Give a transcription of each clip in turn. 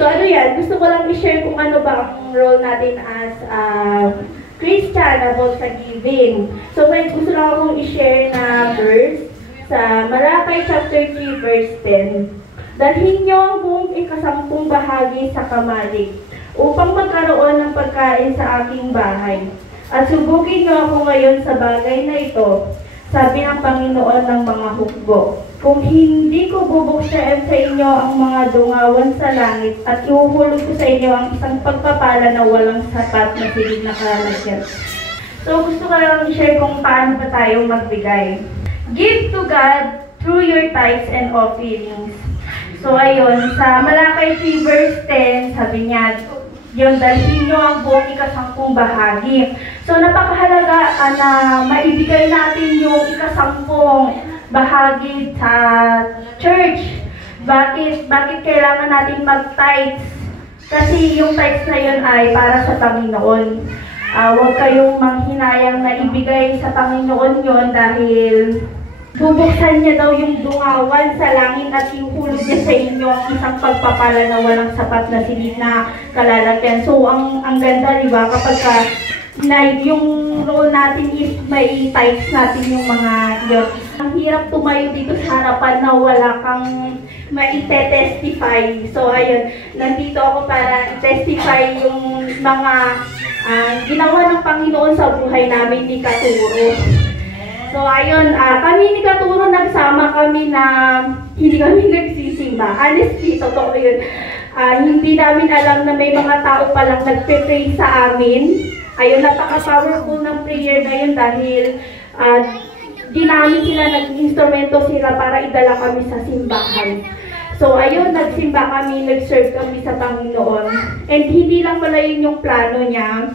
So ano yan, gusto ko lang i-share kung ano ba ang role natin as Christian about sa giving. So may gusto lang akong i-share na verse sa Malakay chapter 3 verse 10. Dalhin niyo ang buong ikasampung bahagi sa kamalig upang magkaroon ng pagkain sa aking bahay. At subugin niyo ako ngayon sa bagay na ito, sabi ng Panginoon ng mga hukbo. Kung hindi ko bubuksan sa inyo ang mga dungawan sa langit at ihuhulog ko sa inyo ang isang pagpapala na walang sapat na silid na kalalagyan. So gusto ko lang i-share kung paano ba tayo magbigay. Give to God through your tithes and offerings. So ayun, sa Malakay 3 verse 10, sabi niya, yung dalhin nyo ang buong ikasampung bahagi. So napakahalaga na maibigay natin yung ikasampung bahagi sa church. Bakit kailangan natin mag-tithes? Kasi yung tithes na yun ay para sa Panginoon. Huwag kayong manghinayang na ibigay sa Panginoon yun dahil bubuksan niya daw yung dungawan sa langit at ihuhulog niya sa inyo ang isang pagpapala na walang sapat na silid na kalalagyan. So, ang ganda, di ba? Kapag yung role natin is may tithes natin yung mga yun. Ang hirap tumayo dito sa harapan na wala kang maite-testify. So, ayun. Nandito ako para i-testify yung mga ginawa ng Panginoon sa buhay namin ni Katuro. So, ayun, kami ni Katuro, nagsama kami na hindi kami nagsisimba. Honestly, totoo yun. Hindi namin alam na may mga tao palang nagpe-pray sa amin. Ayun, napaka-powerful ng prayer na yun dahil ginamit sila, nag-instrumento sila para idala kami sa simbahan. So, ayun, nagsimba kami, nag-serve kami sa Panginoon. And hindi lang pala yun yung plano niya.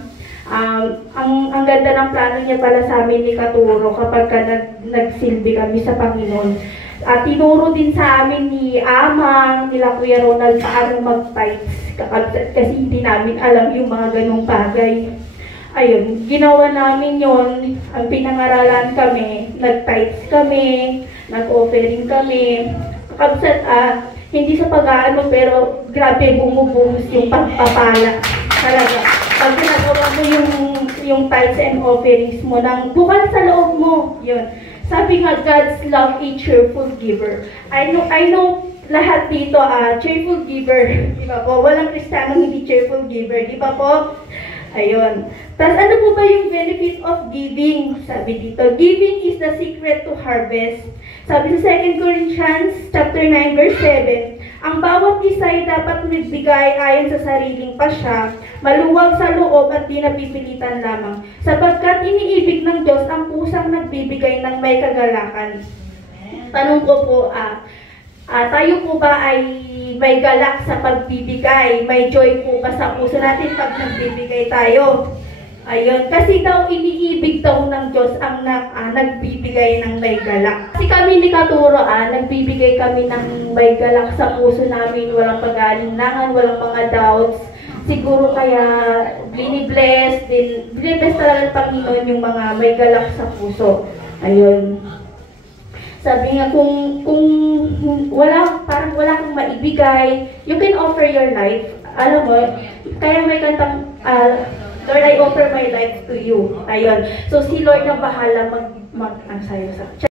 Ang ganda ng plano niya pala sa amin ni Katuro kapag nagsilbi kami sa Panginoon. Tinuro din sa amin ni Amang, nila Kuya Ronald paano mag-tithes kasi hindi namin alam yung mga ganong bagay. Ayun, ginawa namin yon, ang pinangaralan kami, nag-tithes kami, nag-offering kami. Kapsat, hindi sa pag-aano pero grabe bumubuhos yung pagpapala. Talaga. Pag ginagawa mo yung tithes and offerings mo nang bukal sa loob mo, yun. Sabi nga, God's love a cheerful giver. I know lahat dito, cheerful giver. Di ba po? Walang Kristiyanong hindi cheerful giver. Di ba po? Ayun. Tapos ano po ba yung benefit of giving? Sabi dito, giving is the secret to harvest. Sabi sa 2 Corinthians chapter 9 verse 7, ang bawat isa ay dapat magbigay ayon sa sariling pasya, maluwag sa loob at di napipilitan lamang, sapagkat iniibig ng Diyos ang pusang nagbibigay ng may kagalakan. Tanong ko po, tayo po ba ay may galak sa pagbibigay? May joy po ba sa puso natin pag nagbibigay tayo? Ayun, kasi daw iniibig daw ng Diyos ang nagbibigay ng may galak. Kasi kami ni Katuro, nagbibigay kami ng may galak sa puso namin, pag-aalinlangan, walang mga doubts. Siguro kaya binibless talaga ng Panginoon yung mga may galak sa puso. Ayun. Sabi nga, kung parang wala kang maibigay, you can offer your life. Alam mo, kaya may kantang, Lord, I offer my life to you. Ayun. So, si Lord na bahala mag-sayo sa